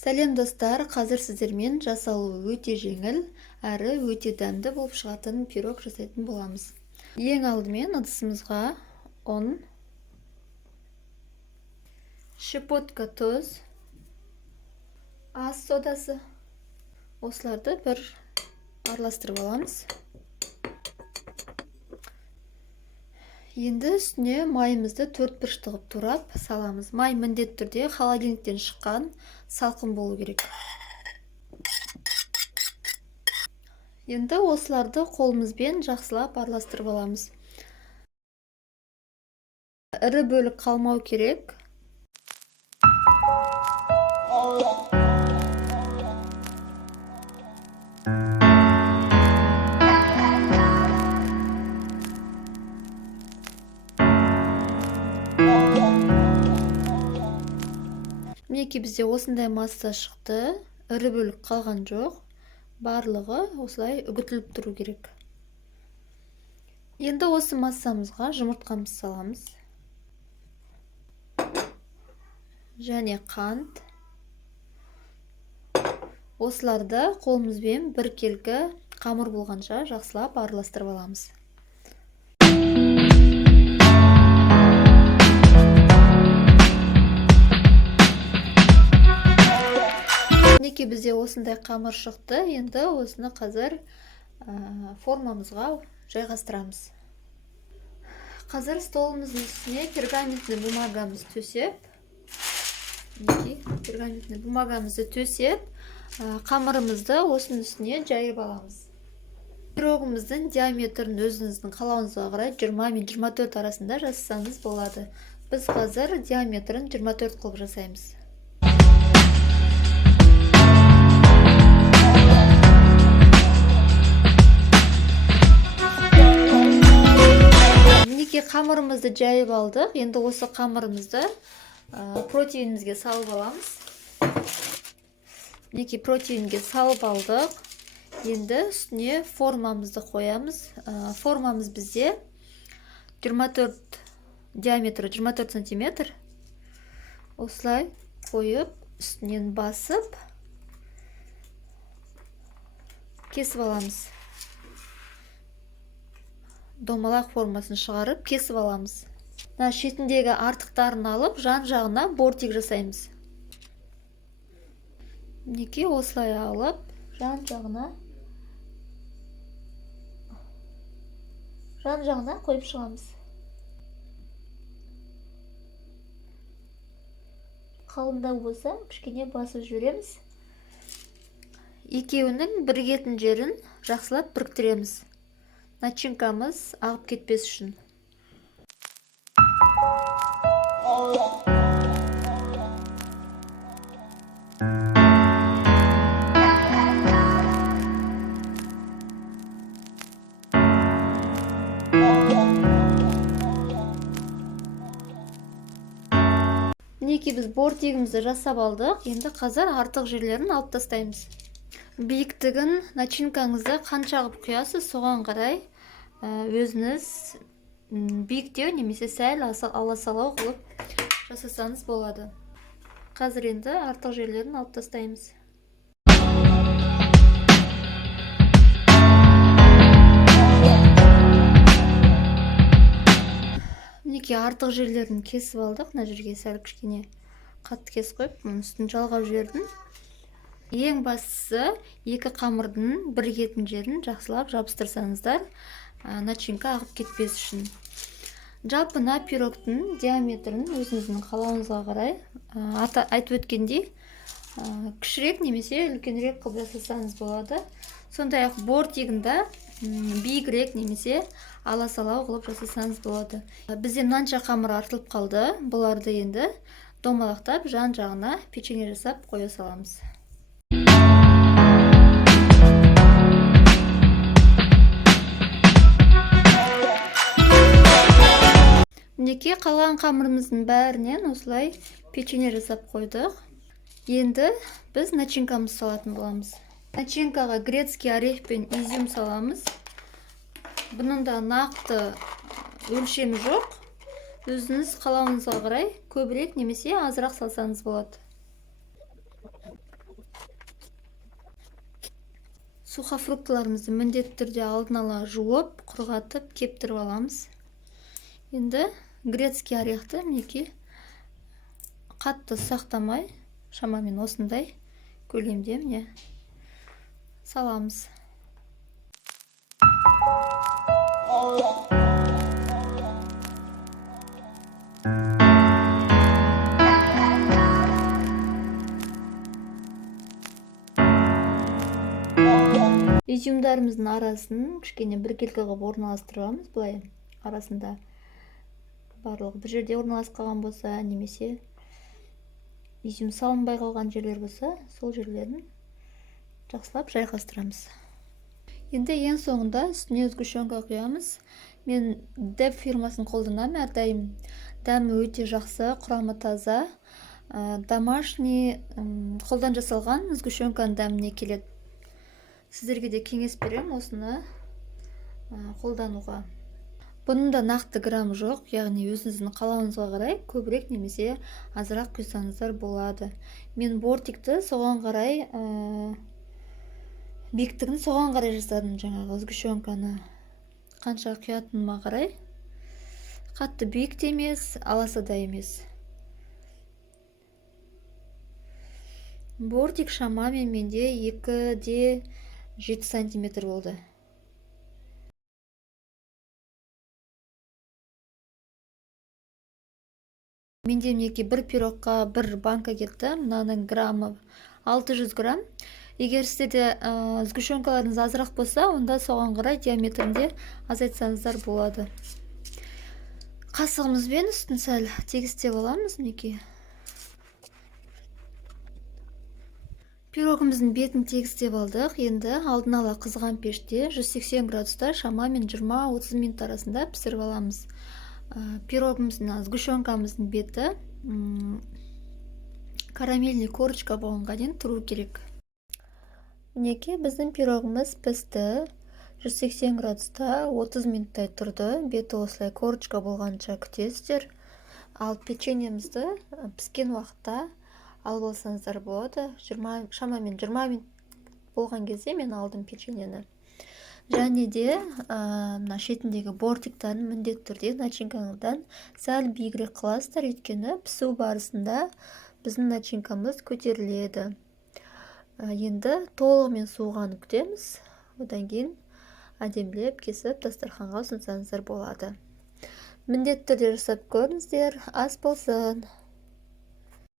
Сәлем достар, қазір сіздермен жасалуы өте жеңіл әрі өте дәмді болып шығатын пирог жасайтын боламыз. Ең алдымен ыдысымызға ұн, щепотка тұз, ас содасы, осыларды бір араластырып аламыз. Енді үстіне майымызды 4 тығып турап саламыз. Май міндетті түрде холодильниктен шыққан, салқын болу керек. Енді осыларды қолымызбен жақсылап араластырып аламыз. Ірі бөлік қалмау керек. Мінекей бізде осындай масса шықты, ірі бөлік қалған жоқ. Барлығы осылай үгітіліп тұру керек. Енді осы массамызға жұмыртқамызды саламыз. Және қант. Осыларды қолымызбен бір келкі қамыр болғанша жақсылап араластырып аламыз. Мінекей бізде осындай қамыр шықты. Енді осыны қазір формамызға жайғастырамыз. Қазір столымыздың үстіне пергаментный бумагамызды төсеп, қамырымызды осының үстіне жайып аламыз. Пирогымыздың диаметрін өзіңіздің қалауыңызға қарай 20 мен 24 арасында жасасаңыз болады. Біз қазір диаметрін 24 қылып жасаймыз. Мінекей қамырымызды жайып алдық. Енді осы қамырымызды протеинімізге салып аламыз. Мінекей протеинге салып алдық. Енді үстіне формамызды қоямыз. Формамыз бізде 24 диаметрі 24 сантиметр. Осылай қойып, үстінен басып, кесіп аламыз. Домалақ формасын шығарып, кесіп аламыз. Шетіндегі артықтарын алып, жан-жағына бортик жасаймыз. Мінекей осылай алып, жан-жағына қойып шығамыз. Қалыңдау болса, кішкене басып жібереміз. Екеуінің бірігетін жерін жақсылап біріктіреміз. Начинкамыз ағып кетпес үшін. Мінекей біз бортигімізді жасап алдық. Енді қазір артық жерлерін алып тастаймыз. Биіктігін начинкаңызды қанша қылып құясыз, соған қарай өзіңіз биіктеу немесе сәл аласалау қылып жасасаңыз болады. Қазір енді артық жерлерін алып тастаймыз. Мінекей артық жерлерін кесіп алдық. Мына жерге сәл кішкене қатты кесіп қойып, үстін жалғап жібердім. Ең бастысы, екі қамырдың бірігетін жерін жақсылап жабыстырсаңыздар, начинка ағып кетпес үшін. Жалпы пирогтың диаметрін өзіңіздің қалауыңызға қарай, айтып өткендей, кішірек немесе үлкенірек қылып жасасаңыз болады. Сондай-ақ бортигінде биігірек немесе аласалау қылып жасасаңыз болады. Бізде мынанша қамыр артылып қалды. Бұларды енді домалақтап жан-жағына печенье жасап қоя саламыз. Мінекей қалған қамырымыздың бәрінен осылай печенье жасап қойдық. Енді біз начинкамызды салатын боламыз. Начинкаға грецкий орех пен изюм саламыз. Бұның да нақты өлшемі жоқ. Өзіңіз қалауыңызға қарай көбірек немесе азырақ салсаңыз болады. Сухофруктыларымызды міндетті түрде алдын ала жуып, құрғатып, кептіріп аламыз. Енді грецкий орехты мінекей қатты сақтамай, шамамен осындай көлемде міне саламыз. Изюмдарымыздың арасын кішкене біркелкі қылып орналастырамыз, былай арасында барлығы бір жерде орналасқан болса, немесе изюм салынбай қалған жерлер болса, сол жерлерін жақсылап жайғастырамыз. Енді ең соңында үстіне сгущенка құямыз. Мен Деп фирмасын қолданамын әрдайым. Дәмі өте жақсы, құрамы таза, домашний қолдан жасалған сгущенканың дәміне келеді. Сіздерге де кеңес беремін осыны қолдануға. Бұның да нақты грамм жоқ, яғни өзіңіздің қалауыңызға қарай көбірек немесе азырақ құйсаңыздар болады. Мен бортикті соған қарай, биіктігін соған қарай жасадым, жаңағы сгущенканы қанша құятыныма қарай. Қатты биік те емес, аласа да емес. Бортик шамамен менде 2-де 7 сантиметр болды. Менде мінекей бір пирогқа бір банка кетті. Мынаның граммы 600 грамм. Егер сіздерде сгущенкаларыңыз азырақ болса, онда соған қарай диаметрінде азайтсаңыздар болады. Қасығымызбен үстін сәл тегістеп аламыз мінекей. Пирогымыздың бетін тегістеп алдық. Енді алдын ала қызған пеште 180 градуста шамамен 20-30 минут арасында пісіріп аламыз. Пирогымыздың, сгущенкамыздың беті карамельный корочка болғанға дейін тұру керек. Мінекей біздің пирогымыз пісті. 180 градуста 30 минуттай тұрды. Беті осылай корочка болғанша күтесіздер. Ал печеньемізді піскен уақытта алып алсаңыздар болады. Шамамен 20 минут болған кезде мен алдым печеньені. Және де мына шетіндегі бортиктарын міндетті түрде начинкаңыздан сәл биігірек қыласыздар, өйткені пісу барысында біздің начинкамыз көтеріледі. Енді толығымен суығанын күтеміз. Одан кейін әдемілеп кесіп дастарханға ұсынсаңыздар болады. Міндетті түрде жасап көріңіздер, ас болсын.